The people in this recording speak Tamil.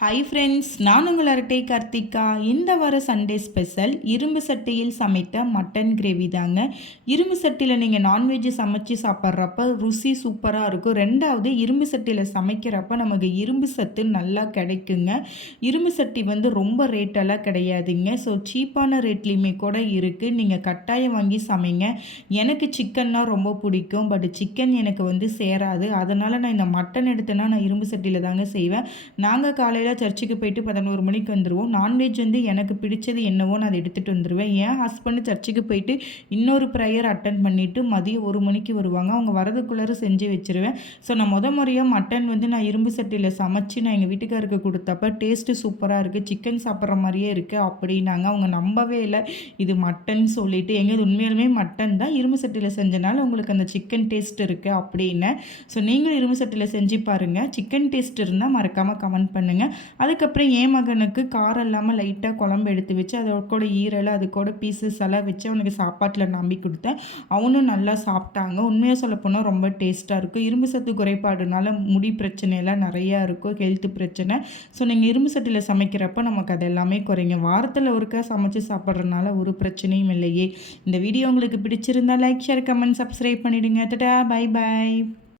ஹாய் ஃப்ரெண்ட்ஸ், நான் உங்கள் அரட்டை கார்த்திகா. இந்த வார சண்டே ஸ்பெஷல் இரும்பு சட்டியில் சமைத்த மட்டன் கிரேவி தாங்க. இரும்பு சட்டியில் நீங்கள் நான்வெஜ் சமைச்சு சாப்பிட்றப்ப ருசி சூப்பராக இருக்கும். ரெண்டாவது, இரும்பு சட்டியில் சமைக்கிறப்ப நமக்கு இரும்பு சத்து நல்லா கிடைக்குங்க. இரும்பு சட்டி ரொம்ப ரேட்டெல்லாம் கிடையாதுங்க. ஸோ சீப்பான ரேட்லேயுமே கூட இருக்குது. நீங்கள் கட்டாயம் வாங்கி சமைங்க. எனக்கு சிக்கன்னா ரொம்ப பிடிக்கும். பட் சிக்கன் எனக்கு சேராது. அதனால் நான் இந்த மட்டன் எடுத்தேன்னா நான் இரும்பு சட்டியில் தாங்க செய்வேன். நாங்கள் காலையில் சர்ச்சுக்கு போயிட்டு 11 மணிக்கு வந்துடுவோம். நான்வெஜ் எனக்கு பிடிச்சது என்னவோ நான் அதை எடுத்துகிட்டு வந்துடுவேன். என் ஹஸ்பண்டு சர்ச்சுக்கு போயிட்டு இன்னொரு ப்ரேயர் அட்டன் பண்ணிவிட்டு மதியம் 1 மணிக்கு வருவாங்க. அவங்க வரதுக்குள்ளார செஞ்சு வச்சுருவேன். ஸோ நான் முறையாக மட்டன் நான் இரும்பு சட்டியில் சமைச்சு நான் எங்கள் வீட்டுக்காருக்கு கொடுத்தப்ப டேஸ்ட்டு சூப்பராக இருக்குது, சிக்கன் சாப்பிட்ற மாதிரியே இருக்குது அப்படின்னாங்க. அவங்க நம்பவே இல்லை இது மட்டன் சொல்லிட்டு. எங்கள் உண்மையாலுமே மட்டன் தான், இரும்பு சட்டியில் செஞ்சனால உங்களுக்கு அந்த சிக்கன் டேஸ்ட் இருக்குது அப்படின்னு. ஸோ நீங்களும் இரும்பு சட்டியில் செஞ்சு பாருங்கள். சிக்கன் டேஸ்ட் இருந்தால் மறக்காமல் கமெண்ட் பண்ணுங்கள். அதுக்கப்புறம் என் மகனுக்கு காரம் இல்லாமல் லைட்டாக குழம்பு எடுத்து வச்சு அதோட கூட ஈரல் அது கூட பீசஸ் எல்லாம் வச்சு அவனுக்கு சாப்பாட்டில் நம்பி கொடுத்தேன். அவனும் நல்லா சாப்பிட்டாங்க. உண்மையாக சொல்லப்போனால் ரொம்ப டேஸ்ட்டாக இருக்கும். இரும்பு சத்து குறைபாடுனால முடி பிரச்சனையெல்லாம் நிறையா இருக்கும், ஹெல்த் பிரச்சனை. ஸோ நீங்கள் இரும்பு சட்டியில் சமைக்கிறப்ப நமக்கு அது எல்லாமே குறைங்க. வாரத்தில் ஒருக்கா சமைச்சு சாப்பிட்றதுனால ஒரு பிரச்சனையும் இல்லையே. இந்த வீடியோ உங்களுக்கு பிடிச்சிருந்தா லைக், ஷேர், கமெண்ட், சப்ஸ்கிரைப் பண்ணிவிடுங்க. Bye bye.